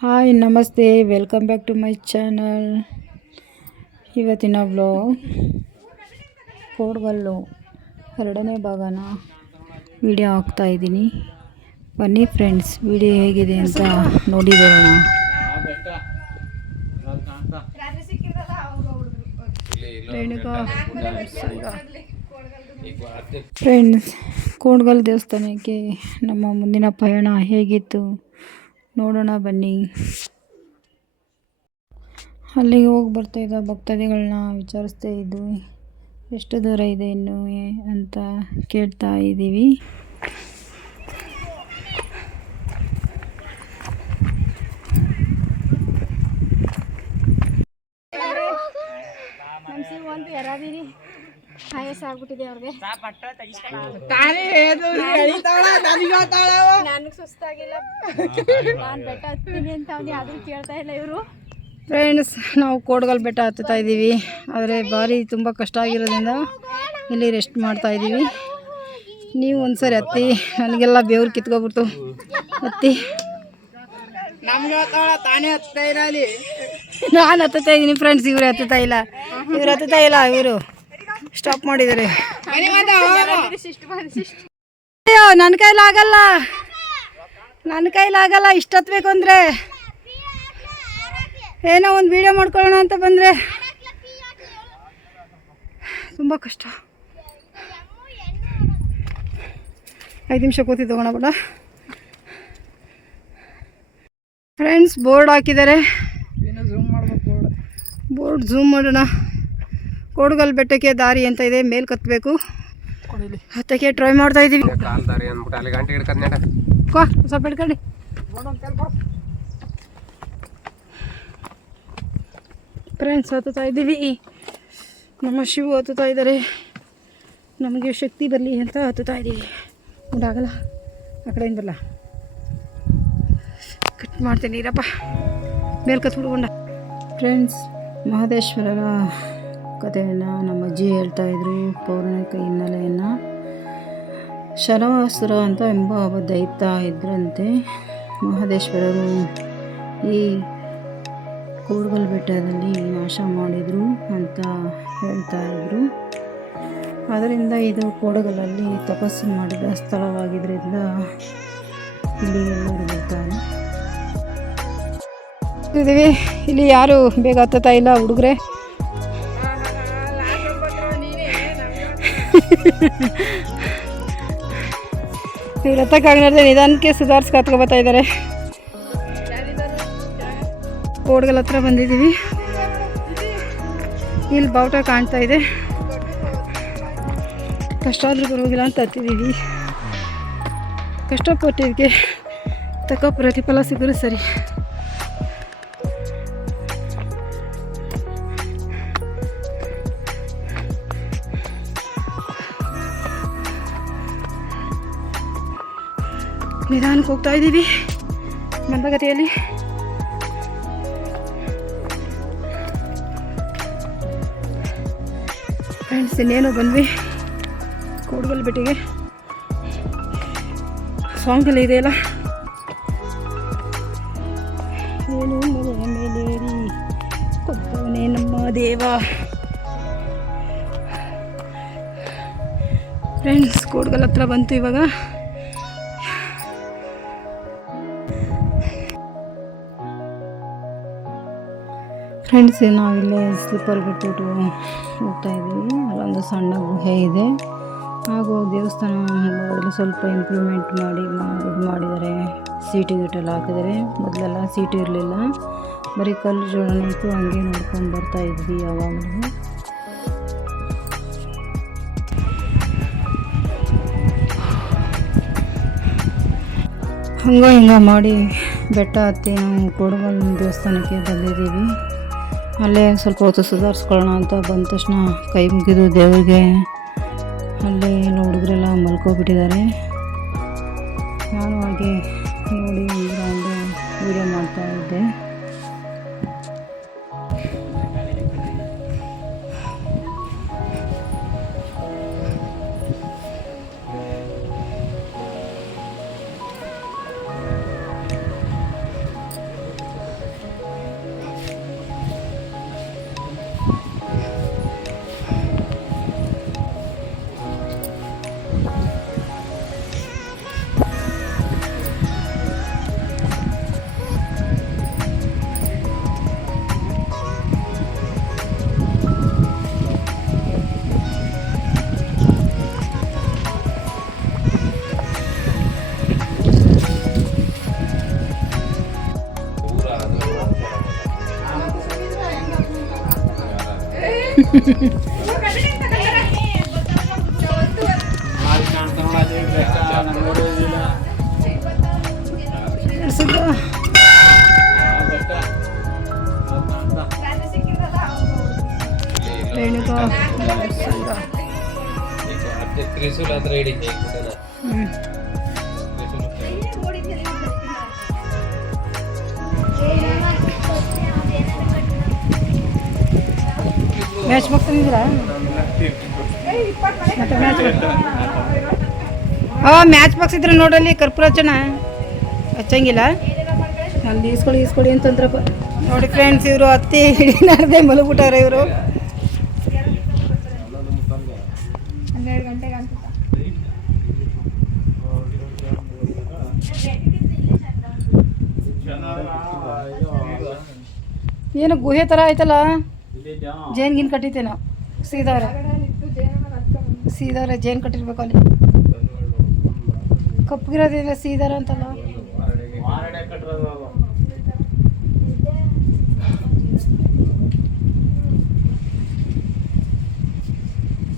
Hi, ನಮಸ್ತೆ. Welcome back to my channel ಇವತ್ತಿನ blog ಕೋಡ್ಗಲ್ಲು ಎರಡನೇ ಭಾಗನ ವಿಡಿಯೋ ಹಾಕ್ತಾ ಇದ್ದೀನಿ. ಬನ್ನಿ ಫ್ರೆಂಡ್ಸ್ ವಿಡಿಯೋ ಹೇಗಿದೆ ಅಂತ ನೋಡಿ ಫ್ರೆಂಡ್ಸ್ ಕೋಡ್ಗಲ್ ದೇವಸ್ಥಾನಕ್ಕೆ ನಮ್ಮ ಮುಂದಿನ ಪಯಣ ಹೇಗಿತ್ತು? ನೋಡೋಣ ಬನ್ನಿ. ಅಲ್ಲಿಗೆ ಹೋಗಿ ಬರ್ತಾ ಇದ್ದ ಭಕ್ತಾದಿಗಳನ್ನ ವಿಚಾರಿಸ್ತಾ ಇದ್ವಿ. ಎಷ್ಟು ದೂರ ಇದೆ ಇನ್ನು ಅಂತ ಕೇಳ್ತಾ ಇದ್ದೀವಿ. ಆಗ್ಬಿಟ್ಟಿದೆ ಅವ್ರಿಗೆ. ನನಗೆ ಸುಸ್ತಾಗಿಲ್ಲ. ನಾನು ಬೆಟ್ಟ ಹತ್ತೀನಿ ಅಂತ ಅವ್ನು ಯಾವ್ದು ಕೇಳ್ತಾ ಇಲ್ಲ ಇವರು. ಫ್ರೆಂಡ್ಸ್ ನಾವು ಕೋಡ್ಗಲ್ ಬೆಟ್ಟ ಹತ್ತುತ್ತಾ ಇದ್ದೀವಿ. ಆದರೆ ಭಾರಿ ತುಂಬ ಕಷ್ಟ ಆಗಿರೋದ್ರಿಂದ ಇಲ್ಲಿ ರೆಸ್ಟ್ ಮಾಡ್ತಾ ಇದ್ದೀವಿ. ನೀವು ಒಂದ್ಸರಿ ಹತ್ತಿ ನನಗೆಲ್ಲ ಬೇವ್ರು ಕಿತ್ಕೊಬಿಡ್ತು. ಹತ್ತಿ. ನಾನು ಹತ್ತುತ್ತಾ ಇದ್ದೀನಿ ಫ್ರೆಂಡ್ಸ್ ಇವ್ರು ಹತ್ತುತ್ತಾ ಇಲ್ಲ. ಇವ್ರು ಹತ್ತುತ್ತಾ ಇಲ್ಲ ಇವರು. ಸ್ಟಾಪ್ ಮಾಡಿದ್ದಾರೆ. ಅಯ್ಯೋ ನನ್ನ ಕೈಲಾಗಲ್ಲ ನನ್ನ ಕೈಲಾಗಲ್ಲ ಇಷ್ಟು ಬೇಕು ಅಂದರೆ. ಏನೋ ಒಂದು ವಿಡಿಯೋ ಮಾಡ್ಕೊಳ್ಳೋಣ ಅಂತ ಬಂದರೆ. ತುಂಬ ಕಷ್ಟ. ಐದು ನಿಮಿಷ ಕೂತಿ ತಗೋಣ ಬೇಡ. ಫ್ರೆಂಡ್ಸ್ ಬೋರ್ಡ್ ಹಾಕಿದ್ದಾರೆ. ಬೋರ್ಡ್ ಝೂಮ್ ಮಾಡೋಣ. ಕೋಡ್ಗಲ್ ಬೆಟ್ಟಕ್ಕೆ ದಾರಿ ಅಂತ ಇದೆ ಮೇಲ್ ಕತ್ತಬೇಕು ಹತ್ತಕ್ಕೆ ಟ್ರೈ ಮಾಡ್ತಾ ಇದ್ದೀವಿ ಸ್ವಲ್ಪ ಹಿಡ್ಕೊಳ್ಳಿ ಫ್ರೆಂಡ್ಸ್ ಹತ್ತುತ್ತಾ ಇದ್ದೀವಿ ನಮ್ಮ ಶಿವು ಹತ್ತುತ್ತಾ ಇದ್ದಾರೆ. ನಮಗೆ ಶಕ್ತಿ ಬರಲಿ ಅಂತ ಹತ್ತುತ್ತಾ ಇದ್ದೀವಿ ಉಂಟಾಗಲ್ಲ ಆ ಕಡೆಯಿಂದ ಬರಲ್ಲ ಕಟ್ ಮಾಡ್ತೀನಿ ಇರಪ್ಪ. ಮೇಲ್ಕತ್ ಹುಡುಗೊಂಡ ಹುಡ್ಕೊಂಡ ಫ್ರೆಂಡ್ಸ್ ಮಹದೇಶ್ವರರ ಕಥೆಯನ್ನು ನಮ್ಮ ಅಜ್ಜಿ ಹೇಳ್ತಾಯಿದ್ರು ಪೌರಾಣಿಕ ಹಿನ್ನೆಲೆಯನ್ನು. ಶರವಾಸುರ ಅಂತ ಎಂಬ ಒಬ್ಬ ದೈತ ಇದ್ರಂತೆ. ಮಹದೇಶ್ವರರು ಈ ಕೂಡ್ಗಲ್ ಬೆಟ್ಟದಲ್ಲಿ ನಾಶ ಮಾಡಿದರು ಅಂತ ಹೇಳ್ತಾ ಇದ್ರು. ಅದರಿಂದ ಇದು ಕೋಡಗಲಲ್ಲಿ ತಪಸ್ಸು ಮಾಡಿದ ಸ್ಥಳವಾಗಿದ್ದರಿಂದ ಇಲ್ಲಿ ಎಲ್ಲರೂ ಬರ್ತಾರೆ. ಇಲ್ಲಿ ಯಾರು ಬೇಗ ಹತ್ತುತ್ತಾ ಇಲ್ಲ ಹುಡುಗರೆ? ಇವ್ರು ಹತ್ತಕ್ಕಾಗಲಾರ್ದೆ ನಿಧಾನಕ್ಕೆ ಸುಧಾರಿಸ್ಕೊ ಹತ್ಕೊಬತ್ತಾ ಇದ್ದಾರೆ. ಕೋಡ್ಗಲ್ ಹತ್ರ ಬಂದಿದ್ದೀವಿ. ಇಲ್ಲಿ ಬಾವುಟ ಕಾಣ್ತಾ ಇದೆ. ಕಷ್ಟ ಆದರೂ ಪರವಾಗಿಲ್ಲ ಅಂತ ಹತ್ತಿದ್ದೀವಿ ಕಷ್ಟಪಟ್ಟಿದ್ದಕ್ಕೆ ತಕ್ಕ ಪ್ರತಿಫಲ ಸಿಕ್ಕರೂ ಸರಿ. ನಿಧಾನಕ್ಕೆ ಹೋಗ್ತಾ ಇದ್ದೀವಿ. ಮಂದಗತಿಯಲ್ಲಿ ಫ್ರೆಂಡ್ಸ್ ಇನ್ನೇನೋ ಬಂದ್ವಿ. ಕೋಡ್ಗಲ್ ಬೆಟ್ಟಿಗೆ. ಸಾಂಗಲ್ಲಿ ಇದೆಯಲ್ಲ? ಏನು ಮೇಲೇರಿ? ನಮ್ಮ ದೇವ. ಫ್ರೆಂಡ್ಸ್ ಕೋಡ್ಗಲ್ ಹತ್ರ ಬಂತು ಇವಾಗ. ಫ್ರೆಂಡ್ಸ್ ನಾವಿಲ್ಲೇ ಸ್ಲಿಪ್ಪರ್ ಬಿಟ್ಬಿಟ್ಟು ಹೋಗ್ತಾ ಇದ್ದೀವಿ. ಅಲ್ಲೊಂದು ಸಣ್ಣ ಗುಹೆ ಇದೆ. ಹಾಗೂ ದೇವಸ್ಥಾನ ಸ್ವಲ್ಪ ಇಂಪ್ರೂವ್ಮೆಂಟ್ ಮಾಡಿ ಇದು ಮಾಡಿದ್ದಾರೆ ಸೀಟು ಗೀಟೆಲ್ಲ ಹಾಕಿದ್ದಾರೆ. ಮೊದಲೆಲ್ಲ ಸೀಟು ಇರಲಿಲ್ಲ. ಬರೀ ಕಲ್ಲು ಜೋಡಣೆ ಇತ್ತು, ಹಂಗೆ ನೋಡ್ಕೊಂಡು ಬರ್ತಾ ಇದ್ವಿ ಯಾವಾಗಲೂ. ಹಂಗೋ ಹಿಂಗೋ ಮಾಡಿ ಬೆಟ್ಟ ಹತ್ತಿ ನಾವು ಕೊಡಗಲ್ ದೇವಸ್ಥಾನಕ್ಕೆ ಬಂದಿದ್ದೀವಿ. ಅಲ್ಲೇ ಸ್ವಲ್ಪ ಹೊತ್ತು ಸುಧಾರಿಸ್ಕೊಳ್ಳೋಣ ಅಂತ ಬಂದ ತಕ್ಷಣ ಕೈ ಮುಗಿದು ದೇವರಿಗೆ ಅಲ್ಲೇ ಎಲ್ಲ ಹುಡುಗರೆಲ್ಲ ಮಲ್ಕೋಬಿಟ್ಟಿದ್ದಾರೆ. ನಾನು ಹಾಗೆ ನೋಡಿ ಒಂದು ವೀಡಿಯೋ ಮಾಡ್ತಾ ರೇಣುಕಾ. ಸಂಘ ತ್ರಿಶೂಲ್ ಹತ್ರ ಹಿಡಿ ಮ್ಯಾಚ್ ಬಾಕ್ಸ್ ತಂದಿದ್ದೀರಾ? ಮತ್ತೆ ಮ್ಯಾಚ್ ಹಾಂ ಮ್ಯಾಚ್ ಬಾಕ್ಸ್ ಇದ್ರೆ ನೋಡಲ್ಲಿ ಕರ್ಪೂರ ಹಚ್ಚೋಣ ಹಚ್ಚಂಗಿಲ್ಲ? ಅಲ್ಲಿ ಈಸ್ಕೊಡಿ ಈಸ್ಕೊಳ್ಳಿ ಅಂತಂದ್ರಪ್ಪ. ನೋಡಿ ಫ್ರೆಂಡ್ಸ್ ಇವರು ಅತ್ತಿ ಹಿಡಿನಾರ್ದೆ ಮಲಗ್ಬಿಟ್ಟಾರೆ ಇವರು. ಹನ್ನೆರಡು ಗಂಟೆಗೆ ಅಂತ ಏನು ಗುಹೆ ಥರ ಆಯ್ತಲ್ಲ? ಜೇನ್ ಗಿನ್ ಕಟ್ಟಿದ್ದೆ ನಾವು. ಸೀದವ್ರ. ಸೀದವ್ರ ಜೇನ್ ಕಟ್ಟಿರ್ಬೇಕು ಅಲ್ಲಿ. ಕಪ್ಪಗಿರೋದಿಲ್ಲ ಸೀದಾರ ಅಂತಲ್ಲ.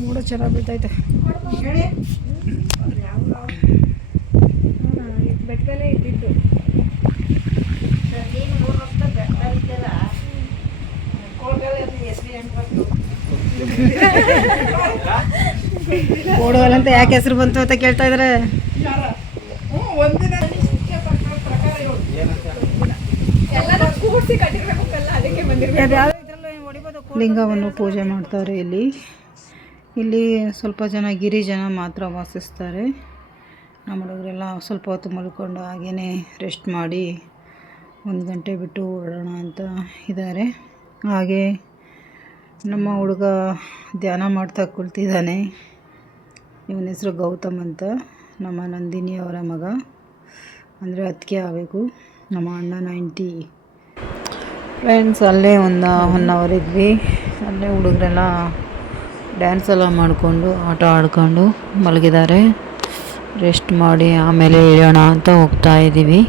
ಮೂಡ ಚೆನ್ನಾಗಿ ಬೀಳ್ತೈತೆ ಬೆಟ್ಟದಲ್ಲೇ ಇದ್ದಿದ್ದು. ಓಡುವಲ್ಲ ಅಂತ ಯಾಕೆ ಹೆಸರು ಬಂತು ಅಂತ ಕೇಳ್ತಾ ಇದಾರೆ? ಲಿಂಗವನ್ನು ಪೂಜೆ ಮಾಡ್ತಾರೆ ಇಲ್ಲಿ. ಇಲ್ಲಿ ಸ್ವಲ್ಪ ಜನ ಗಿರಿಜನ ಮಾತ್ರ ವಾಸಿಸ್ತಾರೆ. ನಮ್ಮ ಹುಡುಗರೆಲ್ಲ ಸ್ವಲ್ಪ ಹೊತ್ತು ಮಲ್ಕೊಂಡು ಹಾಗೇ ರೆಸ್ಟ್ ಮಾಡಿ ಒಂದು ಗಂಟೆ ಬಿಟ್ಟು ಓಡೋಣ ಅಂತ ಇದ್ದಾರೆ ಹಾಗೆ ನಮ್ಮ ಹುಡುಗ ಧ್ಯಾನ ಮಾಡ್ತಾ ಕುಳಿತಿದ್ದಾನೆ. ಇವನ ಹೆಸರು ಗೌತಮ್ ಅಂತ. ನಮ್ಮ ನಂದಿನಿ ಅವರ ಮಗ. ಅಂದರೆ ಅದಕ್ಕೆ ಆಗಬೇಕು. ನಮ್ಮ ಅಣ್ಣ ನೈಂಟಿ. ಫ್ರೆಂಡ್ಸ್ ಅಲ್ಲೇ ಒಂದು ಒನ್ ಅವರ್ ಇದ್ವಿ. ಅಲ್ಲೇ ಹುಡುಗರೆಲ್ಲ ಡ್ಯಾನ್ಸ್ ಎಲ್ಲ ಮಾಡಿಕೊಂಡು, ಆಟ ಆಡ್ಕೊಂಡು ಮಲಗಿದ್ದಾರೆ. ರೆಸ್ಟ್ ಮಾಡಿ ಆಮೇಲೆ ಇಳಿಯೋಣ ಅಂತ ಹೋಗ್ತಾ ಇದ್ದೀವಿ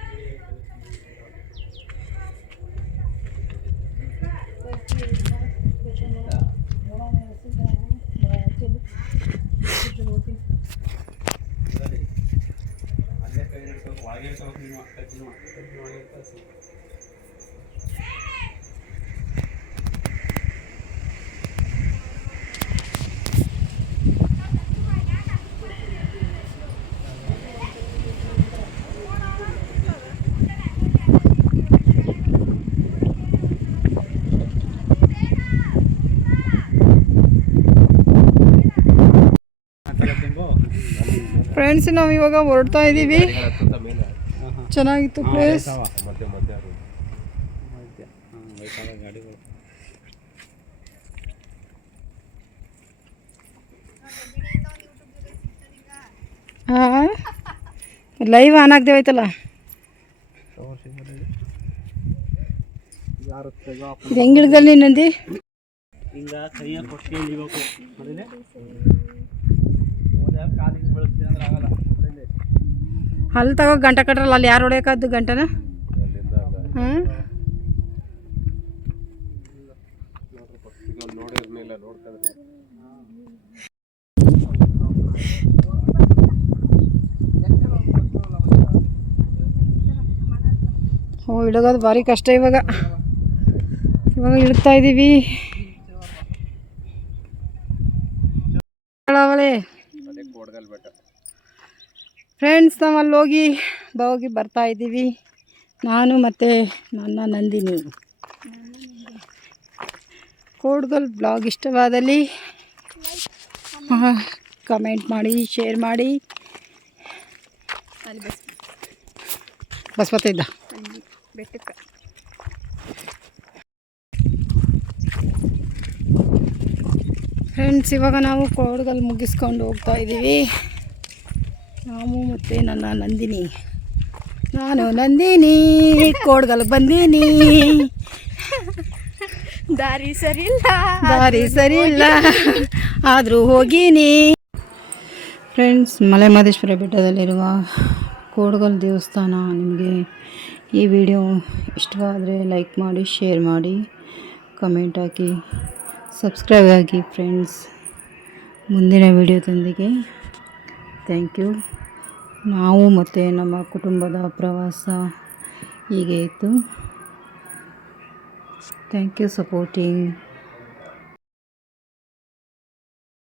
ಫ್ರೆಂಡ್ಸ್ ನಾವು ಇವಾಗ ಹೊರಡ್ತಾ ಇದ್ದೀವಿ ಚೆನ್ನಾಗಿತ್ತು ಪ್ಲೇಸ್ ಮಧ್ಯೆ ಮಧ್ಯೆ ಹಾಂ ಲೈವ್ ಆನ್ ಆಗದೆ ಹೋಯ್ತಲ್ಲ? ಇದು. ಹೆಂಗಿಳ್ದಲ್ಲಿ ನಂದಿ? ಹಿಂಗ ಮೊದಲೇ ಹೋದ ಕಾಲಿಗೆ ಬೆಳೆಸ್ತೀನಿ ಅಂದ್ರೆ ಆಗಲ್ಲ. ಅಲ್ಲಿ ತಗೋ ಗಂಟೆ ಕಟ್ರಲ್ಲ, ಅಲ್ಲಿ ಯಾರು ಹೊಡೆಯೋಕ್ಕಾದ್ದು ಗಂಟನ? ಹ್ಞೂ ಓ ಭಾರಿ ಕಷ್ಟ ಇವಾಗ. ಇವಾಗ ಇಡ್ತಾ ಇದ್ದೀವಿ ಫ್ರೆಂಡ್ಸ್ ನಾವು ಅಲ್ಲಿ ಹೋಗಿ ಬರ್ತಾ ಇದ್ದೀವಿ. ನಾನು ಮತ್ತು ನನ್ನ ನಂದಿನಿ. ಕೋಡ್ಗಲ್ ಬ್ಲಾಗ್ ಇಷ್ಟವಾದಲ್ಲಿ ಕಮೆಂಟ್ ಮಾಡಿ ಶೇರ್ ಮಾಡಿ. ಬಸ್ವತ್ತ ಇದ್ದ? ಬೆಟ್ಟಕ್ಕೆ ಫ್ರೆಂಡ್ಸ್ ಇವಾಗ ನಾವು ಕೋಡ್ಗಲ್ ಮುಗಿಸ್ಕೊಂಡು ಹೋಗ್ತಾ ಇದ್ದೀವಿ. ನಾವು ಮತ್ತು ನನ್ನ ನಂದಿನಿ. ನಾನು ನಂದಿನಿ ಕೋಡ್ಗಲ್ ಬಂದೀನಿ. ದಾರಿ ಸರಿ ಇಲ್ಲ ದಾರಿ ಸರಿ ಇಲ್ಲ ಆದರೂ ಹೋಗೀನಿ. ಫ್ರೆಂಡ್ಸ್ ಮಲೆ ಮಹದೇಶ್ವರ ಬೆಟ್ಟದಲ್ಲಿರುವ ಕೋಡ್ಗಲ್ ದೇವಸ್ಥಾನ ನಿಮಗೆ ಈ ವಿಡಿಯೋ ಇಷ್ಟವಾದರೆ ಲೈಕ್ ಮಾಡಿ ಶೇರ್ ಮಾಡಿ ಕಮೆಂಟ್ ಹಾಕಿ ಸಬ್ಸ್ಕ್ರೈಬ್ ಆಗಿ ಫ್ರೆಂಡ್ಸ್ ಮುಂದಿನ ವಿಡಿಯೋದೊಂದಿಗೆ ಥ್ಯಾಂಕ್ ಯು. ನಾವು ಮತ್ತು ನಮ್ಮ ಕುಟುಂಬದ ಪ್ರವಾಸ ಹೀಗೆ ಇತ್ತು. Thank you supporting.